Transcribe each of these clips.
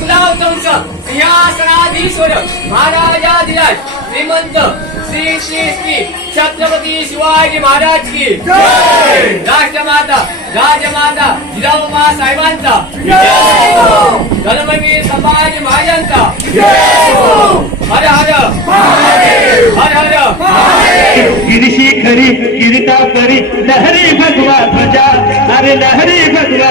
कुलावतंस सिंहासनाधीश्वर महाराजाधिराज श्रीमंत श्री श्री श्री छत्रपती शिवाजी महाराज की राष्ट्रमाता राजमाता जिजाऊमा साहेबांचा. धर्मवीर संभाजी महाराजांचा. हर हर हर हर. गिरिशिखरी गिरिता परी लहरी भगवा ध्वजा. अरे लहरी भगवा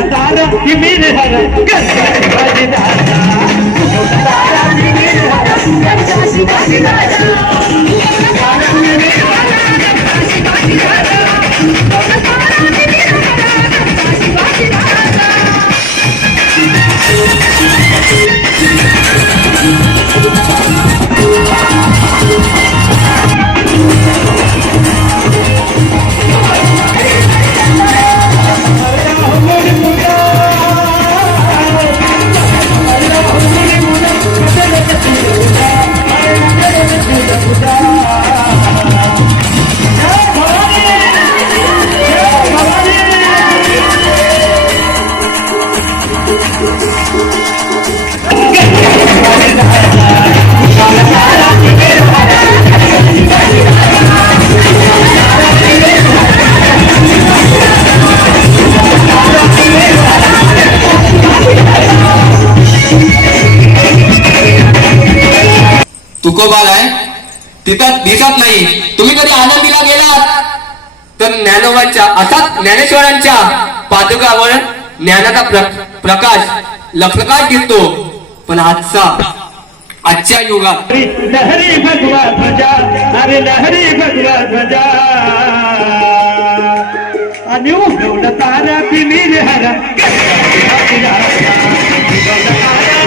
की आणि उगवलं दादा? पिमीर हरा शिवाजी गंगा शिवाजी दादा. तुकोबाल आहे. तिथं दिसत नाही. तुम्ही कधी आनंदीला गेलात? तर ज्ञानोबाच्या अर्थात ज्ञानेश्वरांच्या पादुकावर ज्ञानाचा प्र- प्रकाश लखलकाश दिसतो. पण आजचा आजच्या युगात लहरी भगवा ध्वजा. अरे लहरी भगवा ध्वजा. आणि उगवलं तारा पिनी हरा.